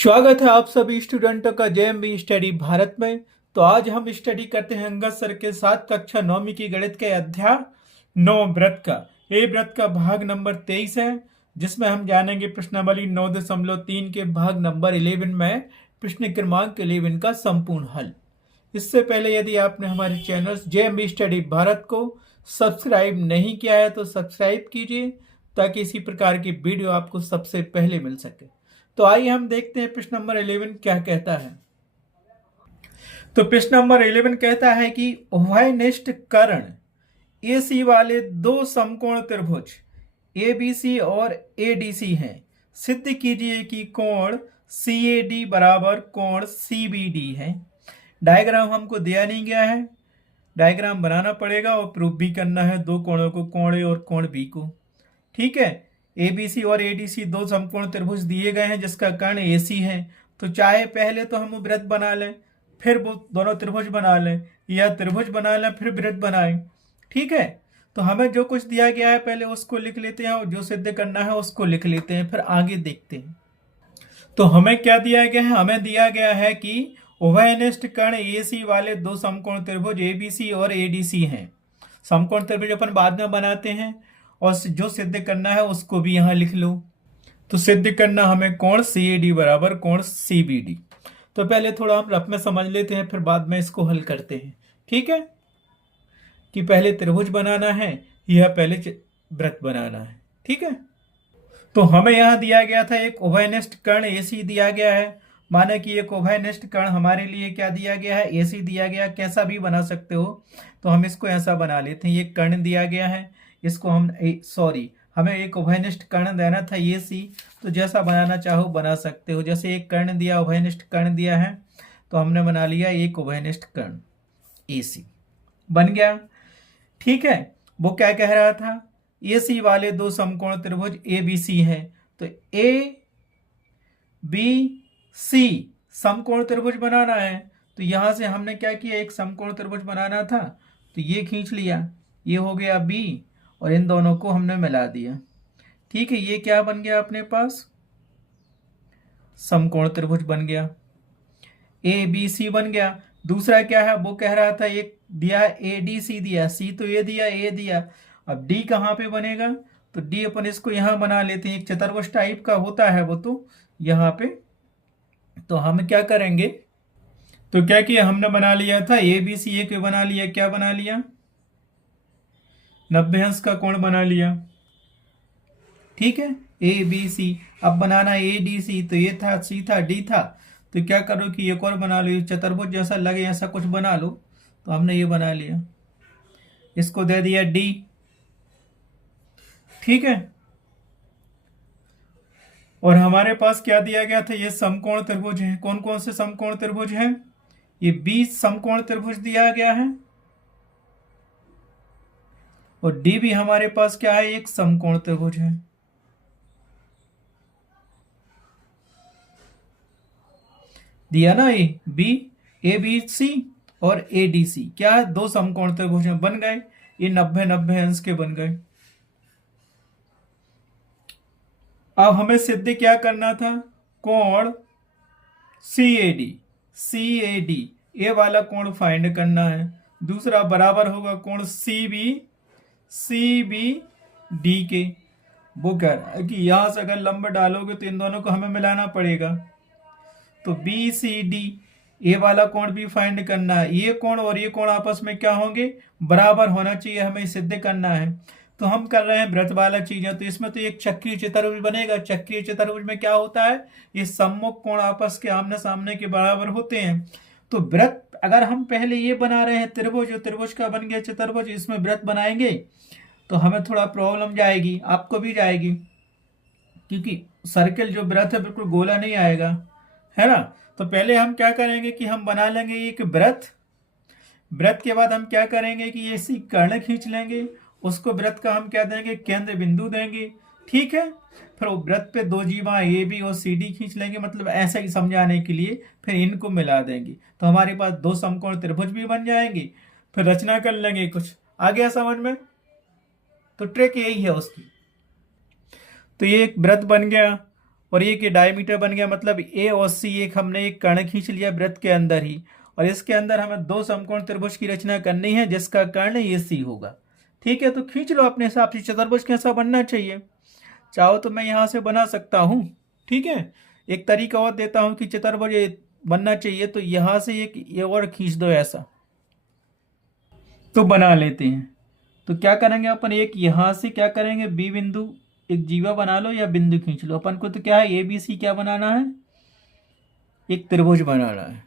स्वागत है आप सभी स्टूडेंटों का जेएमबी स्टडी भारत में। तो आज हम स्टडी करते हैं अंगद सर के साथ कक्षा 9वीं की गणित के अध्याय 9 व्रत का। ये व्रत का भाग नंबर 23 है, जिसमें हम जानेंगे प्रश्नावली 9.3 के भाग नंबर 11 में प्रश्न क्रमांक 11 का संपूर्ण हल। इससे पहले यदि आपने हमारे चैनल जेएमबी स्टडी भारत को सब्सक्राइब नहीं किया है तो सब्सक्राइब कीजिए, ताकि इसी प्रकार की वीडियो आपको सबसे पहले मिल सके। तो आइए हम देखते हैं प्रश्न नंबर 11 क्या कहता है। तो प्रश्न नंबर 11 कहता है कि उभयनिष्ठ कर्ण AC वाले दो समकोण त्रिभुज ABC और ADC हैं। सिद्ध कीजिए कि कोण CAD बराबर कोण CBD है। डायग्राम हमको दिया नहीं गया है, डायग्राम बनाना पड़ेगा और प्रूफ भी करना है दो कोणों को, कोण A और कोण B को। ठीक है, ABC और ADC दो समकोण त्रिभुज दिए गए हैं जिसका कर्ण AC है। तो चाहे पहले तो हम वृत्त बना लें, फिर वो दोनों त्रिभुज बना लें, या त्रिभुज बना लें फिर वृत्त बनाएं। ठीक है, तो हमें जो कुछ दिया गया है पहले उसको लिख लेते हैं और जो सिद्ध करना है उसको लिख लेते हैं, फिर आगे देखते हैं। तो हमें क्या दिया गया है? हमें दिया गया है कि उभयनिष्ठ कर्ण AC वाले दो समकोण त्रिभुज ABC और ADC हैं। समकोण त्रिभुज अपन बाद में बनाते हैं, और जो सिद्ध करना है उसको भी यहां लिख लो। तो सिद्ध करना हमें कोण CAD बराबर कोण CBD। तो पहले थोड़ा हम रफ में समझ लेते हैं, फिर बाद में इसको हल करते हैं। ठीक है, कि पहले त्रिभुज बनाना है या पहले वृत्त बनाना है। ठीक है, तो हमें यहां दिया गया था एक उभयनिष्ठ कर्ण AC दिया गया है। माने कि एक उभयनिष्ठ कर्ण हमारे लिए क्या दिया गया है? AC दिया गया। कैसा भी बना सकते हो, तो हम इसको ऐसा बना लेते हैं। ये कर्ण दिया गया है, इसको हम हमें एक उभयनिष्ठ कर्ण देना था AC, तो जैसा बनाना चाहो बना सकते हो। जैसे एक कर्ण दिया, उभयनिष्ठ कर्ण दिया है, तो हमने बना लिया एक उभयनिष्ठ कर्ण AC बन गया। ठीक है, वो क्या कह रहा था? AC वाले दो समकोण त्रिभुज ABC है, तो ABC समकोण त्रिभुज बनाना है। तो यहां से हमने क्या किया? एक समकोण त्रिभुज बनाना था, तो ये खींच लिया, ये हो गया B, और इन दोनों को हमने मिला दिया। ठीक है, ये क्या बन गया अपने पास? समकोण त्रिभुज बन गया, ABC बन गया। दूसरा क्या है? वो कह रहा था एक दिया ADC दिया, C तो ये दिया, A दिया। अब D कहाँ पे बनेगा? तो D अपन इसको यहां बना लेते हैं, एक चतुर्भुज टाइप का होता है वो, तो यहाँ पे। तो हम क्या करेंगे? तो क्या किया? हमने बना लिया था ABC, एक बना लिया, क्या बना लिया? 90 अंश का कोण बना लिया। ठीक है, ABC। अब बनाना ADC, तो ये था, C था, D था, तो क्या करो कि एक और बना लो, चतुर्भुज जैसा लगे ऐसा कुछ बना लो। तो हमने ये बना लिया, इसको दे दिया D। ठीक है, और हमारे पास क्या दिया गया था? ये समकोण त्रिभुज है। कौन कौन से समकोण त्रिभुज हैं? ये 20 समकोण त्रिभुज दिया गया है, और D भी हमारे पास क्या है? एक समकोण त्रिभुज है। दिया ना, ये ABC और ADC क्या है? दो समकोण त्रिभुज बन गए, ये 90-90 अंश के बन गए। अब हमें सिद्ध क्या करना था? कोण CAD ये वाला कोण फाइंड करना है। दूसरा बराबर होगा कोण CBD के। वो कह रहा है कि यहां से अगर लंब डालोगे तो इन दोनों को हमें मिलाना पड़ेगा। तो BCD ये वाला कोण भी फाइंड करना है। ये कोण और ये कोण आपस में क्या होंगे? बराबर होना चाहिए, हमें सिद्ध करना है। तो हम कर रहे हैं वृत्त वाला चीजें, तो इसमें तो एक चक्रीय चतुर्भुज बनेगा। चक्रीय चतुर्भुज में क्या होता है? ये सम्मुख कोण आपस के आमने सामने के बराबर होते हैं। तो वृत्त अगर हम पहले ये बना रहे हैं त्रिभुज, त्रिभुज का बन गया चतुर्भुज, इसमें वृत्त बनाएंगे तो हमें थोड़ा प्रॉब्लम जाएगी, आपको भी जाएगी, क्योंकि सर्किल जो वृत्त है बिल्कुल गोला नहीं आएगा, है ना। तो पहले हम क्या करेंगे कि हम बना लेंगे एक वृत्त। वृत्त के बाद हम क्या करेंगे कि ये सी कर्ण खींच लेंगे, उसको वृत्त का हम क्या देंगे? केंद्र बिंदु देंगे। ठीक है, फिर वृत्त पे दो जीवा AB और CD खींच लेंगे, मतलब ऐसा ही समझाने के लिए, फिर इनको मिला देंगे, तो हमारे पास दो समकोण त्रिभुज भी बन जाएंगे। फिर रचना कर लेंगे कुछ। आ गया समझ में? तो ट्रिक यही है उसकी। तो ये एक वृत्त बन गया, और ये कि डायमीटर बन गया, मतलब ए और सी एक हमने एक कर्ण खींच लिया वृत्त के अंदर ही, और इसके अंदर हमें दो समकोण त्रिभुज की रचना करनी है जिसका कर्ण ए सी होगा। ठीक है, तो खींच लो अपने हिसाब से चतुर्भुज कैसा बनना चाहिए। चाहो तो मैं यहाँ से बना सकता हूँ। ठीक है, एक तरीका और देता हूँ कि चतुर्भुज बनना चाहिए, तो यहाँ से एक ये और खींच दो ऐसा, तो बना लेते हैं। तो क्या करेंगे अपन, एक यहाँ से क्या करेंगे, बी बिंदु एक जीवा बना लो या बिंदु खींच लो। अपन को तो क्या है, ए बी सी क्या बनाना है, एक त्रिभुज बनाना है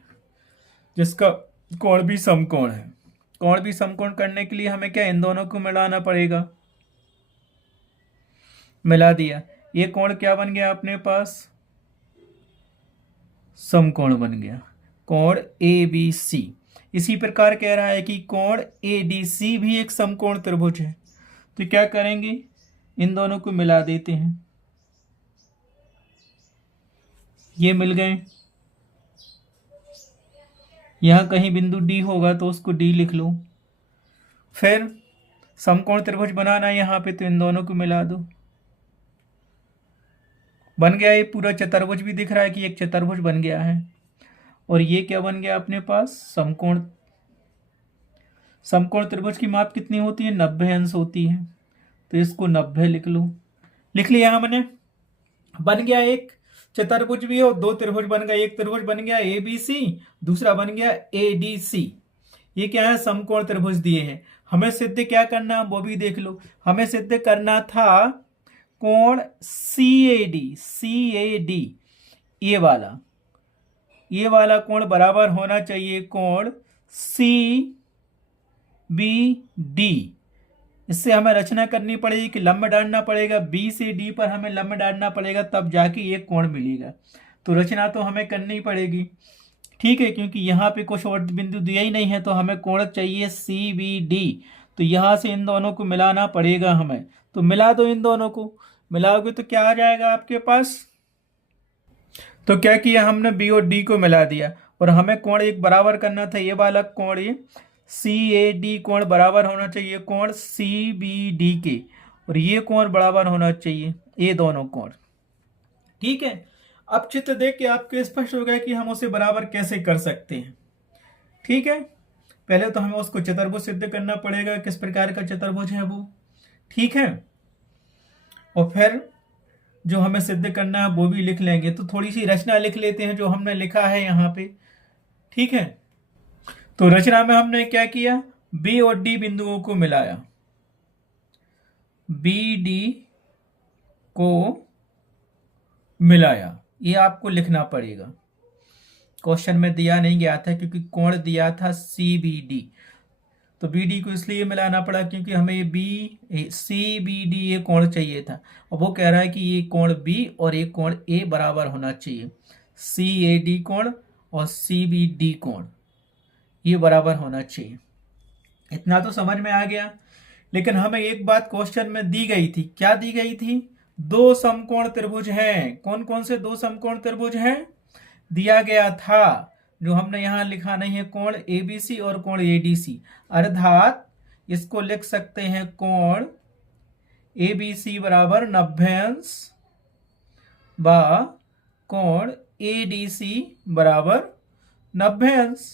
जिसका कोण भी समकोण है। कोण भी समकोण करने के लिए हमें क्या, इन दोनों को मिलाना पड़ेगा। मिला दिया, ये कोण क्या बन गया अपने पास, समकोण बन गया, कोण ए बी सी। इसी प्रकार कह रहा है कि कोण ए डी सी भी एक समकोण त्रिभुज है। तो क्या करेंगे, इन दोनों को मिला देते हैं, ये मिल गए। यहां कहीं बिंदु डी होगा तो उसको डी लिख लो। फिर समकोण त्रिभुज बनाना है यहां पे, तो इन दोनों को मिला दो, बन गया। ये पूरा चतुर्भुज भी दिख रहा है कि एक चतुर्भुज बन गया है। और ये क्या बन गया अपने पास, समकोण। समकोण त्रिभुज की माप कितनी होती है, 90 अंश होती है, तो इसको 90 लिख लो। लिख लिया हमने, बन गया एक चतुर्भुज भी, और दो त्रिभुज बन गए। एक त्रिभुज बन गया ए बी सी, दूसरा बन गया ए डी सी। ये क्या है, समकोण त्रिभुज दिए हैं। हमें सिद्ध क्या करना वो भी देख लो। हमें सिद्ध करना था कोण सी ए डी, ये वाला कोण बराबर होना चाहिए कोण सी बी डी। इससे हमें रचना करनी पड़ेगी कि लंब डालना पड़ेगा, बी से डी पर हमें लंब डालना पड़ेगा, तब जाके ये कोण मिलेगा। तो रचना तो हमें करनी पड़ेगी। ठीक है, क्योंकि यहाँ पे कुछ और बिंदु दिया ही नहीं है, तो हमें कोण चाहिए सी बी डी। तो यहाँ से इन दोनों को मिलाना पड़ेगा हमें। तो मिला दो, इन दोनों को मिलाओगे तो क्या आ जाएगा आपके पास। तो क्या किया हमने, बी और डी को मिला दिया, और हमें कोण एक बराबर करना था। ये वाला कोण, ये सी ए डी कोण बराबर होना चाहिए कोण सी बी डी के, और ये कोण बराबर होना चाहिए ये दोनों कोण। ठीक है, अब चित्र देख के आपको स्पष्ट हो गया कि हम उसे बराबर कैसे कर सकते हैं। ठीक है, पहले तो हमें उसको चतुर्भुज सिद्ध करना पड़ेगा, किस प्रकार का चतुर्भुज है वो। ठीक है, और फिर जो हमें सिद्ध करना है वो भी लिख लेंगे। तो थोड़ी सी रचना लिख लेते हैं जो हमने लिखा है यहाँ पे। ठीक है, तो रचना में हमने क्या किया, बी और डी बिंदुओं को मिलाया, बी डी को मिलाया। ये आपको लिखना पड़ेगा, क्वेश्चन में दिया नहीं गया था क्योंकि कोण दिया था सी बी डी। तो बी डी को इसलिए मिलाना पड़ा क्योंकि हमें बी सी बी डी ये कोण चाहिए था, और वो कह रहा है कि ये कोण बी और ये कोण ए बराबर होना चाहिए। सी ए डी कोण और सी बी डी कोण ये बराबर होना चाहिए। इतना तो समझ में आ गया। लेकिन हमें एक बात क्वेश्चन में दी गई थी, क्या दी गई थी, दो समकोण त्रिभुज हैं। कौन कौन से दो समकोण त्रिभुज हैं दिया गया था, जो हमने यहां लिखा नहीं है, कोण एबीसी और कोण एडीसी। अर्थात इसको लिख सकते हैं कोण एबीसी बराबर 90 अंश व कोण एडीसी बराबर 90 अंश।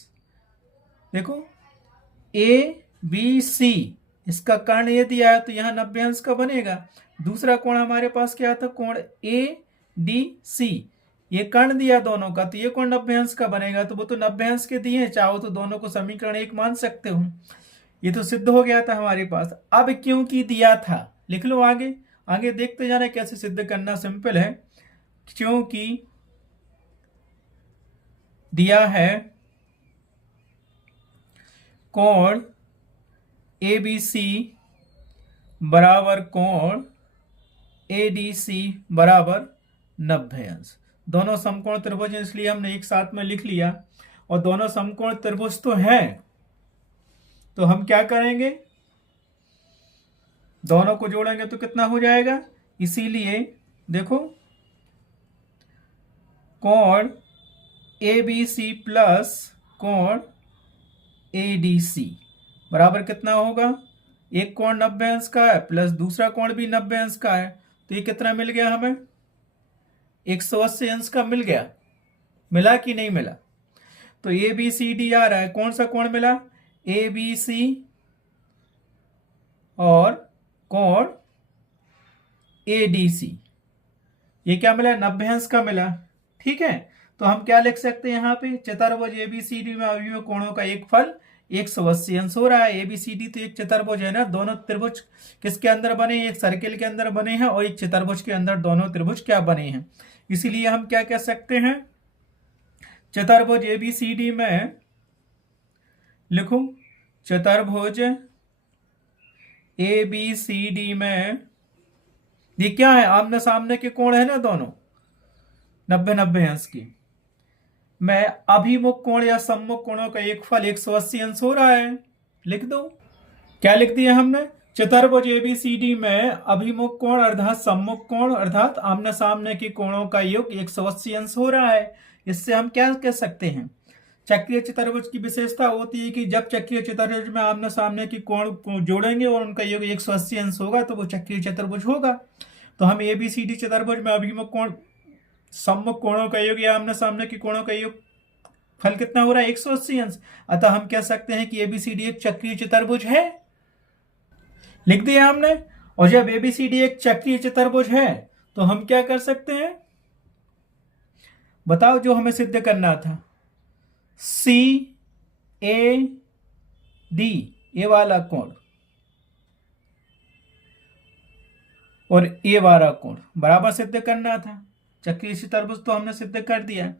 देखो ए बी सी, इसका कर्ण ये दिया है तो यहां 90 अंश का बनेगा। दूसरा कोण हमारे पास क्या था, कोण ए डी सी, ये कर्ण दिया दोनों का, तो ये कोण 90 अंश का बनेगा। तो वो तो 90 अंश के दिए, चाहो तो दोनों को समीकरण एक मान सकते हो। ये तो सिद्ध हो गया था हमारे पास। अब क्योंकि दिया था, लिख लो आगे, आगे देखते जाना कैसे सिद्ध करना। सिंपल है, क्योंकि दिया है कोण एबीसी बराबर कोण एडीसी बराबर 90 अंश। दोनों समकोण त्रिभुज हैं, इसलिए हमने एक साथ में लिख लिया। और दोनों समकोण त्रिभुज तो हैं, तो हम क्या करेंगे, दोनों को जोड़ेंगे तो कितना हो जाएगा। इसीलिए देखो, कोण एबीसी प्लस कोण एडीसी बराबर कितना होगा, एक कोण 90 अंश का है प्लस दूसरा कोण भी 90 अंश का है, तो ये कितना मिल गया हमें, 180 अंश का मिल गया, मिला कि नहीं मिला? तो ए बी सी डी आ रहा है, कौन सा कोण मिला? ए बी सी और कोण ए डी सी, ये क्या मिला? 90 अंश का मिला। ठीक है, तो हम क्या लिख सकते हैं यहाँ पे? चतुर्भुज ए बी सी डी में अवयवी कोणों का एक फल 180 अंश हो रहा है। ए बी सी डी तो एक चतुर्भुज है ना, दोनों त्रिभुज किसके अंदर बने? एक सर्किल के अंदर बने हैं और एक चतुर्भुज के अंदर दोनों त्रिभुज क्या बने हैं। इसीलिए हम क्या कह सकते हैं? चतुर्भुज ए बी सी डी में लिखो, चतुर्भुज ए बी सी डी में ये क्या है? आमने सामने के कोण है ना दोनों, 90-90 अंश की। मैं अभिमुख कोण या सम्मुख कोणों का एक फल 180 अंश हो रहा है, लिख दो। क्या लिख दिया हमने? चतुर्भुज एबीसीडी में अभिमुख कोण अर्थात सम्मुख कोण अर्थात आमने सामने के कोणों का योग 180 अंश हो रहा है। इससे हम क्या कह सकते हैं? चक्रीय चतुर्भुज की विशेषता होती है कि जब चक्रीय चतुर्भुज में आमने सामने के कोण को जोड़ेंगे और उनका योग 180 अंश होगा तो वो चक्रीय चतुर्भुज होगा। तो हम एबीसीडी चतुर्भुज में अभिमुख कोण सम्मुख कोणों का योग या आमने सामने के कोणों का योग फल कितना हो रहा है? 180 अंश। अतः हम कह सकते हैं कि एबीसीडी एक चक्रीय चतुर्भुज है, लिख दिया हमने। और जब एबीसीडी एक चक्रीय चतुर्भुज है तो हम क्या कर सकते हैं? बताओ जो हमें सिद्ध करना था। सी ए डी ये वाला कोण और ए वाला कोण बराबर सिद्ध करना था। चक्रीय चतुर्भुज तो हमने सिद्ध कर दिया।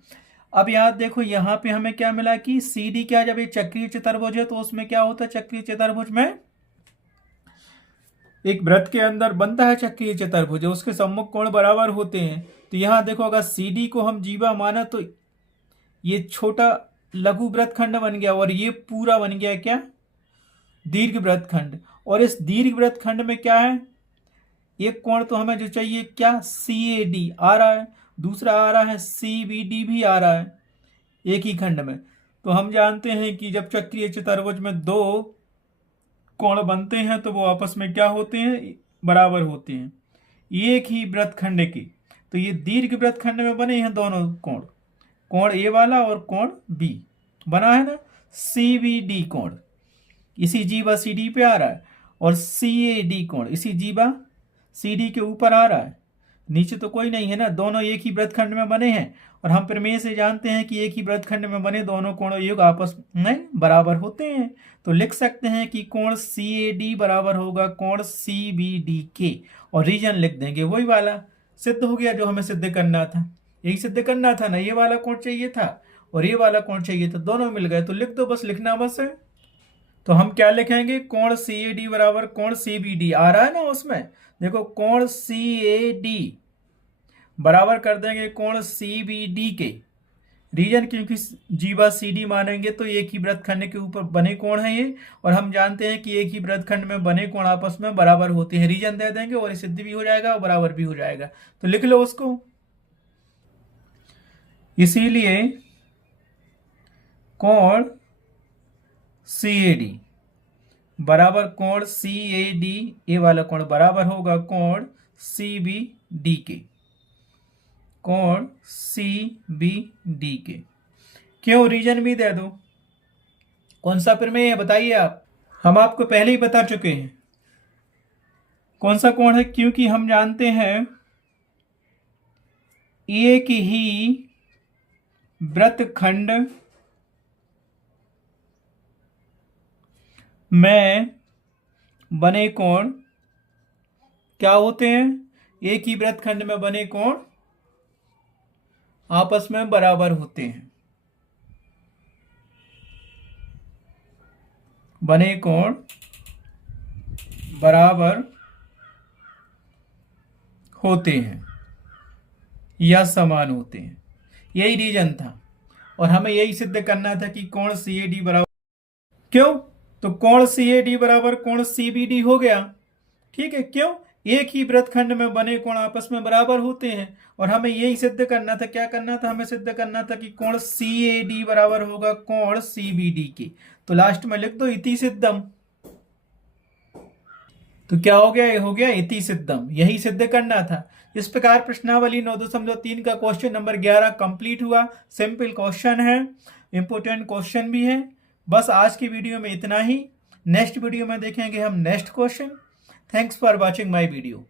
अब याद देखो, यहां पे हमें क्या मिला कि सी डी क्या, जब ये चक्रीय चतुर्भुज है तो उसमें क्या होता है? चक्रीय चतुर्भुज में एक वृत्त के अंदर बनता है चक्रीय चतुर्भुज, उसके सम्मुख कोण बराबर होते हैं। तो यहां देखो, अगर सी डी को हम जीवा माना तो ये छोटा लघु वृत्तखंड बन गया और ये पूरा बन गया क्या? दीर्घ वृत्तखंड। और इस दीर्घ वृत्तखंड में क्या है? एक कोण तो हमें जो चाहिए क्या? सी ए डी आ रहा है, दूसरा आ रहा है सी बी डी भी आ रहा है एक ही खंड में। तो हम जानते हैं कि जब चक्रीय चतुर्भुज में दो कोण बनते हैं तो वो आपस में क्या होते हैं? बराबर होते हैं, एक ही वृत्तखंड के। तो ये दीर्घ वृत्तखंड में बने हैं दोनों कोण, कोण ए वाला और कोण बी बना है ना, सी बी डी कोण इसी जीवा सी डी पे आ रहा है और सी ए डी कोण इसी जीवा सी डी के ऊपर आ रहा है, नीचे तो कोई नहीं है ना, दोनों एक ही वृत्तखंड में बने हैं। और हम प्रमेय से जानते हैं कि एक ही वृत्तखंड में बने दोनों कोण योग आपस में बराबर होते हैं। तो लिख सकते हैं कि कोण सी ए डी बराबर होगा कोण सी बी डी के, और रीजन लिख देंगे वही वाला। सिद्ध हो गया जो हमें सिद्ध करना था, यही सिद्ध करना था ना, ये वाला कोण चाहिए था और ये वाला कोण चाहिए था, दोनों मिल गए। तो लिख दो, बस लिखना बस है। तो हम क्या लिखेंगे? कोण सी ए डी बराबर कोण सी बी डी आ रहा है ना उसमें, देखो कोण सी ए डी बराबर कर देंगे कोण सी बी डी के। रीजन क्योंकि जीवा सी डी मानेंगे तो एक ही वृत्तखंड के ऊपर बने कोण है ये, और हम जानते हैं कि एक ही वृत्तखंड में बने कोण आपस में बराबर होते हैं। रीजन दे देंगे और सिद्ध भी हो जाएगा और बराबर भी हो जाएगा। तो लिख लो उसको। इसीलिए कोण सी ए डी बराबर कोण सी ए डी ए वाला कोण बराबर होगा कोण सी बी डी के, कोण सी बी डी के। क्यों? रीजन भी दे दो। कौन सा प्रमेय है बताइए आप? हम आपको पहले ही बता चुके हैं कौन सा कोण है, क्योंकि हम जानते हैं एक ही वृत्तखंड में बने कोण क्या होते हैं? एक ही वृत्तखंड में बने कोण आपस में बराबर होते हैं, बने कोण बराबर होते हैं या समान होते हैं, यही रीजन था। और हमें यही सिद्ध करना था कि कोण सी ए डी बराबर, क्यों? तो कोण सी ए डी बराबर कोण सी बी डी हो गया। ठीक है, क्यों? एक ही वृत्तखंड में बने कोण आपस में बराबर होते हैं और हमें यही सिद्ध करना था। क्या करना था? हमें सिद्ध करना था कि कोण सी ए डी बराबर होगा कोण सी बी डी के। तो लास्ट में लिख दो इति सिद्धम। तो क्या हो गया? ये हो गया इति सिद्धम, यही सिद्ध करना था। इस प्रकार प्रश्नावली 9.3 का क्वेश्चन नंबर 11 कंप्लीट हुआ। सिंपल क्वेश्चन है, इंपोर्टेंट क्वेश्चन भी है। बस आज की वीडियो में इतना ही। नेक्स्ट वीडियो में देखेंगे हम next question. Thanks for watching my video.